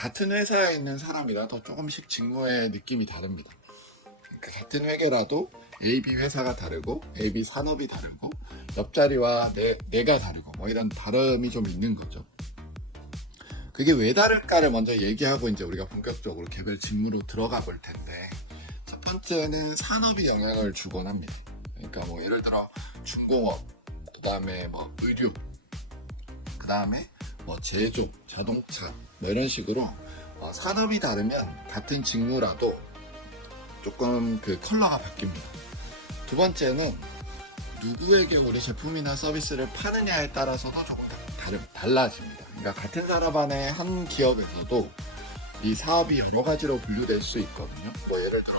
같은 회사에 있는 사람이라도 조금씩 직무의 느낌이 다릅니다. 그러니까 같은 회계라도 AB 회사가 다르고 AB 산업이 다르고 옆자리와 내가 다르고 뭐 이런 다름이 좀 있는 거죠. 그게 왜 다를까를 먼저 얘기하고 이제 우리가 본격적으로 개별 직무로 들어가 볼 텐데, 첫 번째는 산업이 영향을 주곤 합니다. 그러니까 뭐 예를 들어 중공업, 그 다음에 뭐 의류, 그 다음에 뭐 제조, 자동차 뭐 이런 식으로 산업이 다르면 같은 직무라도 조금 그 컬러가 바뀝니다. 두 번째는 누구에게 우리 제품이나 서비스를 파느냐에 따라서도 조금 달라집니다. 그러니까 같은 산업 안에 한 기업에서도 이 사업이 여러 가지로 분류될 수 있거든요. 뭐 예를 들어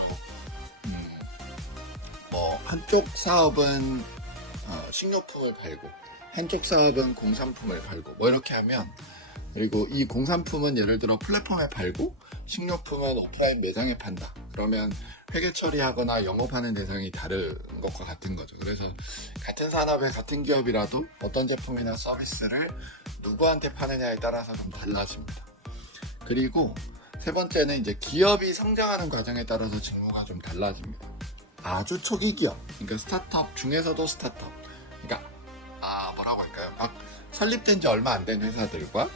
뭐 한쪽 사업은 식료품을 팔고 한쪽 사업은 공산품을 팔고 뭐 이렇게 하면, 그리고 이 공산품은 예를 들어 플랫폼에 팔고 식료품은 오프라인 매장에 판다. 그러면 회계 처리하거나 영업하는 대상이 다른 것과 같은 거죠. 그래서 같은 산업의 같은 기업이라도 어떤 제품이나 서비스를 누구한테 파느냐에 따라서 좀 달라집니다. 그리고 세 번째는 이제 기업이 성장하는 과정에 따라서 직무가 좀 달라집니다. 아주 초기 기업, 그러니까 스타트업 중에서도 스타트업, 그러니까 뭐라고 할까요? 막 설립된 지 얼마 안 된 회사들과,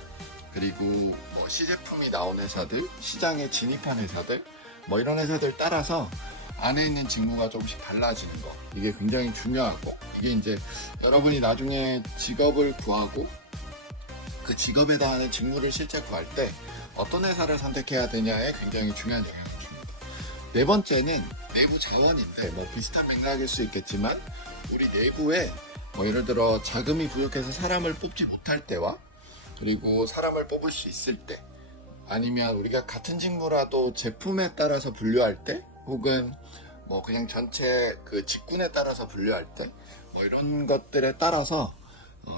그리고 뭐 시제품이 나온 회사들, 시장에 진입한 회사들, 뭐 이런 회사들 따라서 안에 있는 직무가 조금씩 달라지는 거, 이게 굉장히 중요하고, 이게 이제 여러분이 나중에 직업을 구하고 그 직업에 해당하는 직무를 실제 구할 때 어떤 회사를 선택해야 되냐에 굉장히 중요한 영향을 줍니다. 네 번째는 내부 자원인데, 뭐 비슷한 맥락일 수 있겠지만 우리 내부에 뭐 예를 들어 자금이 부족해서 사람을 뽑지 못할 때와, 그리고 사람을 뽑을 수 있을 때, 아니면 우리가 같은 직무라도 제품에 따라서 분류할 때, 혹은 뭐 그냥 전체 그 직군에 따라서 분류할 때, 뭐 이런 것들에 따라서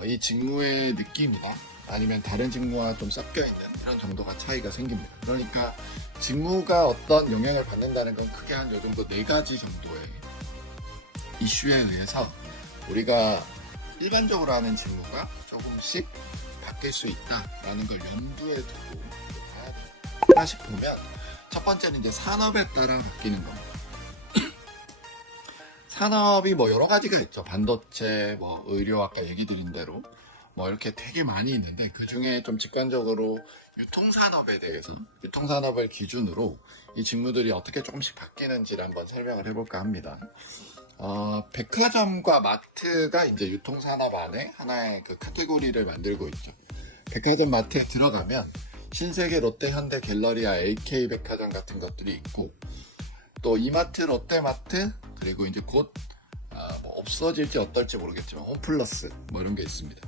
이 직무의 느낌이나 아니면 다른 직무와 좀 섞여 있는 그런 정도가 차이가 생깁니다. 그러니까 직무가 어떤 영향을 받는다는 건 크게 한 요 정도 4가지 정도의 이슈에 의해서 우리가 일반적으로 하는 직무가 조금씩 바뀔 수 있다라는 걸 염두에 두고 봐야 됩니다. 하나씩 보면, 첫 번째는 이제 산업에 따라 바뀌는 겁니다. 산업이 뭐 여러 가지가 있죠. 반도체, 뭐 의료, 아까 얘기 드린 대로 뭐 이렇게 되게 많이 있는데, 그 중에 좀 직관적으로 유통산업에 대해서, 유통산업을 기준으로 이 직무들이 어떻게 조금씩 바뀌는지를 한번 설명을 해볼까 합니다. 백화점과 마트가 이제 유통산업 안에 하나의 그 카테고리를 만들고 있죠. 백화점 마트에 들어가면 신세계, 롯데, 현대, 갤러리아, AK 백화점 같은 것들이 있고, 또 이마트, 롯데마트, 그리고 이제 곧 뭐 없어질지 어떨지 모르겠지만 홈플러스 뭐 이런 게 있습니다.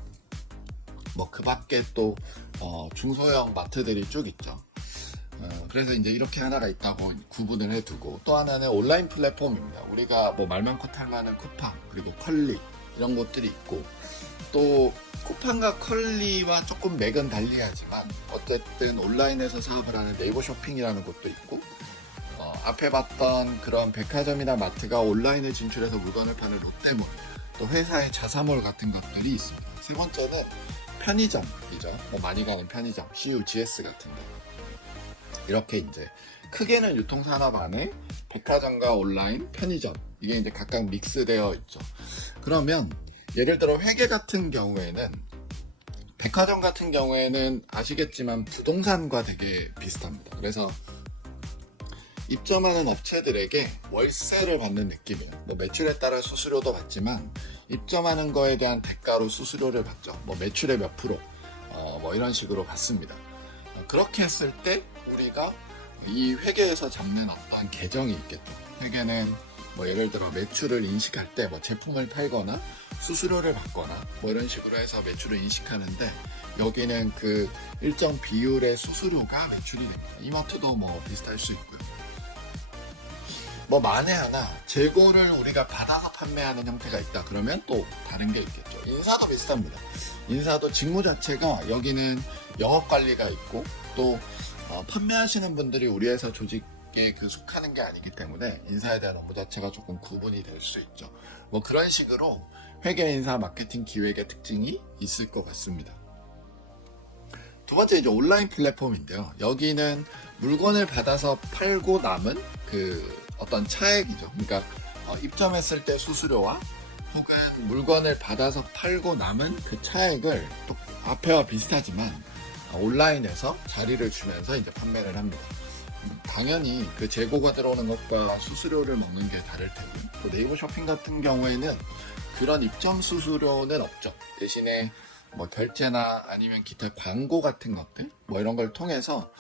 뭐 그 밖에 또 중소형 마트들이 쭉 있죠. 그래서 이제 이렇게 하나가 있다고 구분을 해두고, 또 하나는 온라인 플랫폼입니다. 우리가 뭐 말 많고 탈 많은 쿠팡, 그리고 컬리 이런 것들이 있고, 또 쿠팡과 컬리와 조금 맥은 달리하지만 어쨌든 온라인에서 사업을 하는 네이버 쇼핑이라는 곳도 있고, 앞에 봤던 그런 백화점이나 마트가 온라인에 진출해서 물건을 파는 롯데몰, 또 회사의 자사몰 같은 것들이 있습니다. 세 번째는 편의점이죠. 뭐 많이 가는 편의점, CU, GS 같은 데. 이렇게 이제 크게는 유통산업 안에 백화점과 온라인, 편의점, 이게 이제 각각 믹스되어 있죠. 그러면 예를 들어 회계 같은 경우에는, 백화점 같은 경우에는 아시겠지만 부동산과 되게 비슷합니다. 그래서 입점하는 업체들에게 월세를 받는 느낌이에요. 뭐 매출에 따라 수수료도 받지만 입점하는 거에 대한 대가로 수수료를 받죠. 뭐 매출의 몇 프로, 뭐 이런 식으로 받습니다. 그렇게 했을 때 우리가 이 회계에서 잡는 어떠한 계정이 있겠죠. 회계는 뭐 예를 들어 매출을 인식할 때 뭐 제품을 팔거나 수수료를 받거나 뭐 이런 식으로 해서 매출을 인식하는데, 여기는 그 일정 비율의 수수료가 매출이 됩니다. 이마트도 뭐 비슷할 수 있고요. 뭐 만에 하나 재고를 우리가 받아서 판매하는 형태가 있다 그러면 또 다른 게 있겠죠. 인사도 비슷합니다. 인사도 직무 자체가 여기는 영업관리가 있고, 또 판매하시는 분들이 우리 회사 조직에 속하는 게 아니기 때문에 인사에 대한 업무 자체가 조금 구분이 될 수 있죠. 뭐 그런 식으로 회계, 인사, 마케팅, 기획의 특징이 있을 것 같습니다. 두 번째 이제 온라인 플랫폼인데요. 여기는 물건을 받아서 팔고 남은 그 어떤 차액이죠. 그러니까 입점했을 때 수수료와 혹은 물건을 받아서 팔고 남은 그 차액을 또 앞에와 비슷하지만 온라인에서 자리를 주면서 이제 판매를 합니다. 당연히 그 재고가 들어오는 것과 수수료를 먹는 게 다를 테고, 또 네이버 쇼핑 같은 경우에는 그런 입점 수수료는 없죠. 대신에 뭐 결제나 아니면 기타 광고 같은 것들 뭐 이런 걸 통해서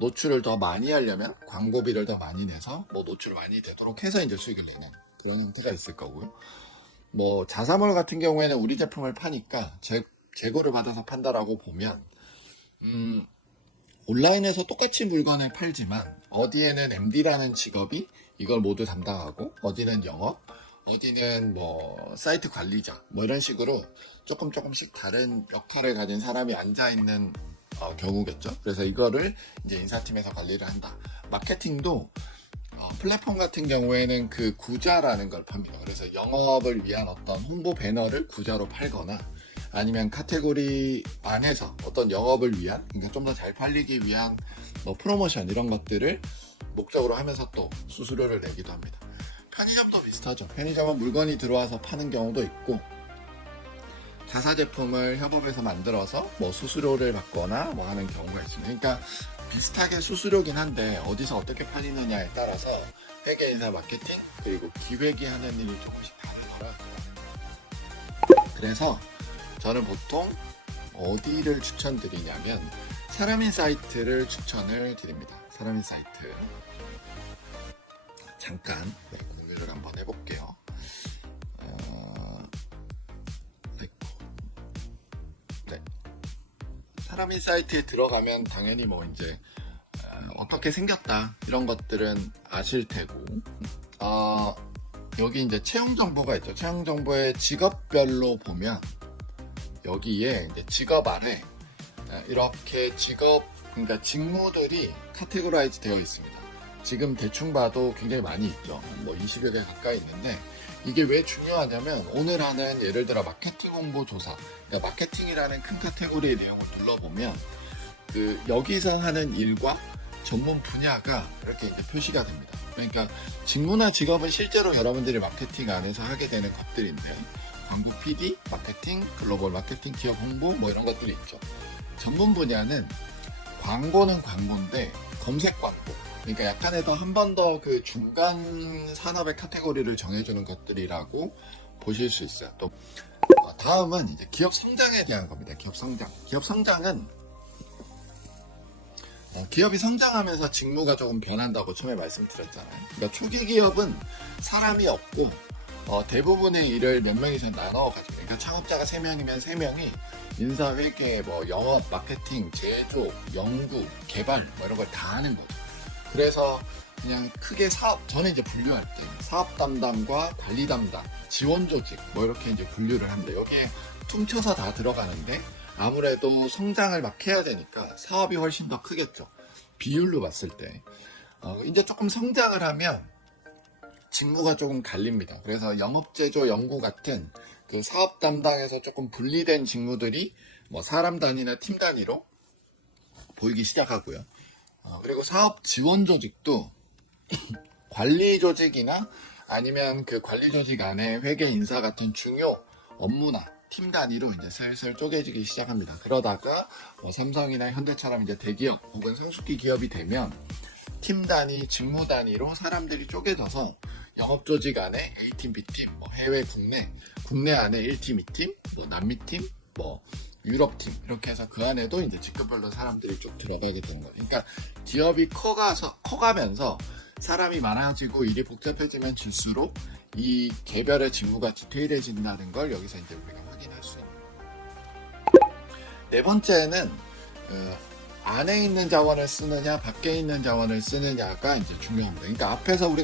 노출을 더 많이 하려면 광고비를 더 많이 내서 뭐 노출을 많이 되도록 해서 이제 수익을 내는 그런 형태가 있을 거고요. 뭐 자사몰 같은 경우에는 우리 제품을 파니까 재고를 받아서 판다라고 보면 온라인에서 똑같이 물건을 팔지만 어디에는 MD라는 직업이 이걸 모두 담당하고 어디는 영업, 어디는 뭐 사이트 관리자 뭐 이런 식으로 조금씩 다른 역할을 가진 사람이 앉아있는 경우겠죠. 그래서 이거를 이제 인사팀에서 관리를 한다. 마케팅도 플랫폼 같은 경우에는 그 구자라는 걸 팝니다. 그래서 영업을 위한 어떤 홍보 배너를 구자로 팔거나 아니면 카테고리 안에서 어떤 영업을 위한, 그러니까 좀 더 잘 팔리기 위한 뭐 프로모션 이런 것들을 목적으로 하면서 또 수수료를 내기도 합니다. 편의점도 비슷하죠. 편의점은 물건이 들어와서 파는 경우도 있고 자사 제품을 협업해서 만들어서 뭐 수수료를 받거나 뭐 하는 경우가 있습니다. 그러니까 비슷하게 수수료긴 한데 어디서 어떻게 팔리느냐에 따라서 회계, 인사, 마케팅 그리고 기획이 하는 일이 조금씩 다르더라고요. 그래서 저는 보통 어디를 추천드리냐면 사람인 사이트를 추천을 드립니다. 사람인 사이트 잠깐 공유를 한번 해볼게요. 네. 사람인 사이트에 들어가면 당연히 뭐 이제 어떻게 생겼다 이런 것들은 아실 테고 여기 이제 채용 정보가 있죠. 채용 정보에 직업별로 보면 여기에 이제 직업 아래 이렇게 그러니까 직무들이 카테고라이즈 되어 있습니다. 지금 대충 봐도 굉장히 많이 있죠. 뭐 20여 개 가까이 있는데 이게 왜 중요하냐면 오늘 하는 예를 들어 마케팅 홍보 조사, 그러니까 마케팅이라는 큰 카테고리의 내용을 둘러보면 그 여기서 하는 일과 전문 분야가 이렇게 이제 표시가 됩니다. 그러니까 직무나 직업은 실제로 여러분들이 마케팅 안에서 하게 되는 것들인데 광고 PD, 마케팅, 글로벌 마케팅, 기업 홍보 뭐 이런 것들이 있죠. 전문 분야는 광고는 광고인데 검색 광고, 그러니까 약간의 더 한 번 더 그 중간 산업의 카테고리를 정해주는 것들이라고 보실 수 있어요. 또 다음은 이제 기업 성장에 대한 겁니다. 기업 성장. 기업 성장은 기업이 성장하면서 직무가 조금 변한다고 처음에 말씀드렸잖아요. 그러니까 초기 기업은 사람이 없고 대부분의 일을 몇 명이서 나눠가지고, 그러니까 창업자가 3명이면 3명이 인사, 회계, 뭐 영업, 마케팅, 제조, 연구, 개발 뭐 이런 걸 다 하는 거죠. 그래서 그냥 크게 저는 이제 분류할 때 사업 담당과 관리 담당, 지원 조직 뭐 이렇게 이제 분류를 합니다. 여기에 퉁쳐서 다 들어가는데 아무래도 성장을 막 해야 되니까 사업이 훨씬 더 크겠죠. 비율로 봤을 때. 이제 조금 성장을 하면 직무가 조금 갈립니다. 그래서 영업제조 연구 같은 그 사업 담당에서 조금 분리된 직무들이 뭐 사람 단위나 팀 단위로 보이기 시작하고요. 그리고 사업 지원 조직도 관리 조직이나 아니면 그 관리 조직 안에 회계 인사 같은 중요 업무나 팀 단위로 이제 슬슬 쪼개지기 시작합니다. 그러다가 뭐 삼성이나 현대처럼 이제 대기업 혹은 성숙기 기업이 되면 팀 단위, 직무 단위로 사람들이 쪼개져서 영업 조직 안에 A팀, B팀, 뭐 해외, 국내 안에 1팀, 2팀, 뭐 남미팀, 뭐 유럽팀 이렇게 해서 그 안에도 이제 직급별로 사람들이 쭉 들어가게 되는 거예요. 그러니까 기업이 커가면서 사람이 많아지고 일이 복잡해지면 질수록 이 개별의 직무가 디테일해진다는 걸 여기서 이제 우리가 확인할 수 있는. 네 번째는 안에 있는 자원을 쓰느냐 밖에 있는 자원을 쓰느냐가 이제 중요합니다. 그러니까 앞에서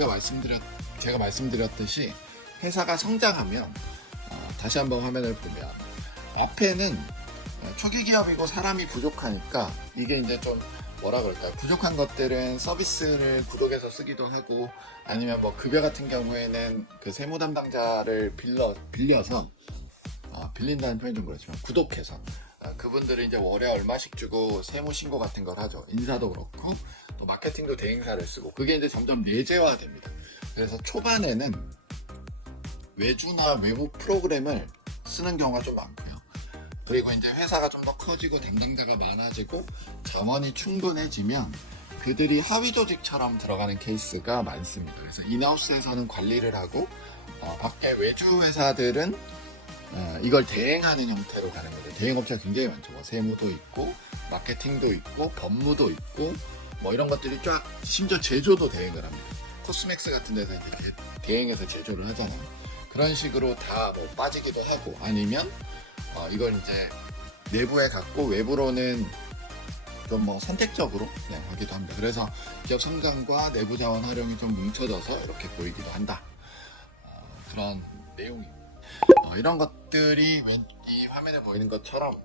제가 말씀드렸듯이 회사가 성장하면 다시 한번 화면을 보면 앞에는 초기 기업이고 사람이 부족하니까 이게 이제 좀 뭐라 그럴까요? 부족한 것들은 서비스를 구독해서 쓰기도 하고 아니면 뭐 급여 같은 경우에는 그 세무 담당자를 빌려서 빌린다는 표현이 좀 그렇지만 구독해서 그분들은 이제 월에 얼마씩 주고 세무 신고 같은 걸 하죠. 인사도 그렇고 또 마케팅도 대행사를 쓰고 그게 이제 점점 내재화됩니다. 그래서 초반에는 외주나 외부 프로그램을 쓰는 경우가 좀 많고요. 그리고 이제 회사가 좀 더 커지고 담당자가 많아지고 자원이 충분해지면 그들이 하위 조직처럼 들어가는 케이스가 많습니다. 그래서 인하우스에서는 관리를 하고 밖에 외주 회사들은 이걸 대행하는 형태로 가는 거죠. 대행업체가 굉장히 많죠. 뭐 세무도 있고 마케팅도 있고 법무도 있고 뭐 이런 것들이 쫙 심지어 제조도 대행을 합니다. 코스맥스 같은 데서 이제 대행해서 제조를 하잖아요. 그런 식으로 다 뭐 빠지기도 하고 아니면 이걸 이제 내부에 갖고 외부로는 좀 뭐 선택적으로 그냥 하기도 합니다. 그래서 기업 성장과 내부 자원 활용이 좀 뭉쳐져서 이렇게 보이기도 한다. 그런 내용입니다. 이런 것들이 이 화면에 보이는 것처럼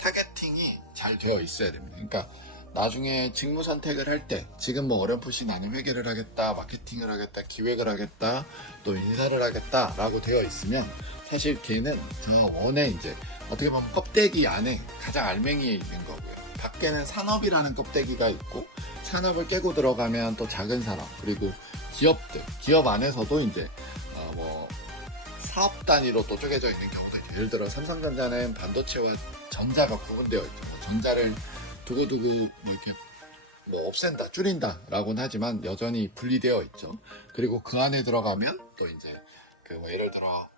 타겟팅이 잘 되어 있어야 됩니다. 그러니까 나중에 직무 선택을 할 때 지금 뭐 어렴풋이 나는 회계를 하겠다, 마케팅을 하겠다, 기획을 하겠다, 또 인사를 하겠다 라고 되어 있으면 사실 걔는 저 원에 이제 어떻게 보면 껍데기 안에 가장 알맹이에 있는 거고요. 밖에는 산업이라는 껍데기가 있고 산업을 깨고 들어가면 또 작은 산업 그리고 기업들, 기업 안에서도 이제 뭐 사업 단위로 또 쪼개져 있는 경우도 있죠. 예를 들어 삼성전자는 반도체와 전자가 구분되어 있죠. 전자를 두고두고 뭐 이렇게 뭐 없앤다, 줄인다 라고는 하지만 여전히 분리되어 있죠. 그리고 그 안에 들어가면 또 이제 그 뭐 예를 들어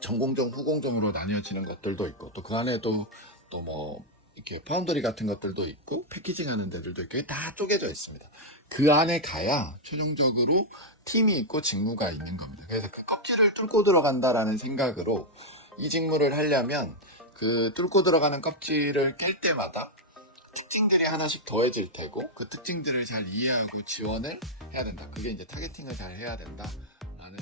전공정, 후공정으로 나뉘어지는 것들도 있고 또 그 안에도 또 뭐 이렇게 파운드리 같은 것들도 있고 패키징 하는 데들도 있고 다 쪼개져 있습니다. 그 안에 가야 최종적으로 팀이 있고 직무가 있는 겁니다. 그래서 그 껍질을 뚫고 들어간다라는 생각으로 이 직무를 하려면 그 뚫고 들어가는 껍질을 깰 때마다 특징들이 하나씩 더해질 테고 그 특징들을 잘 이해하고 지원을 해야 된다. 그게 이제 타겟팅을 잘 해야 된다라는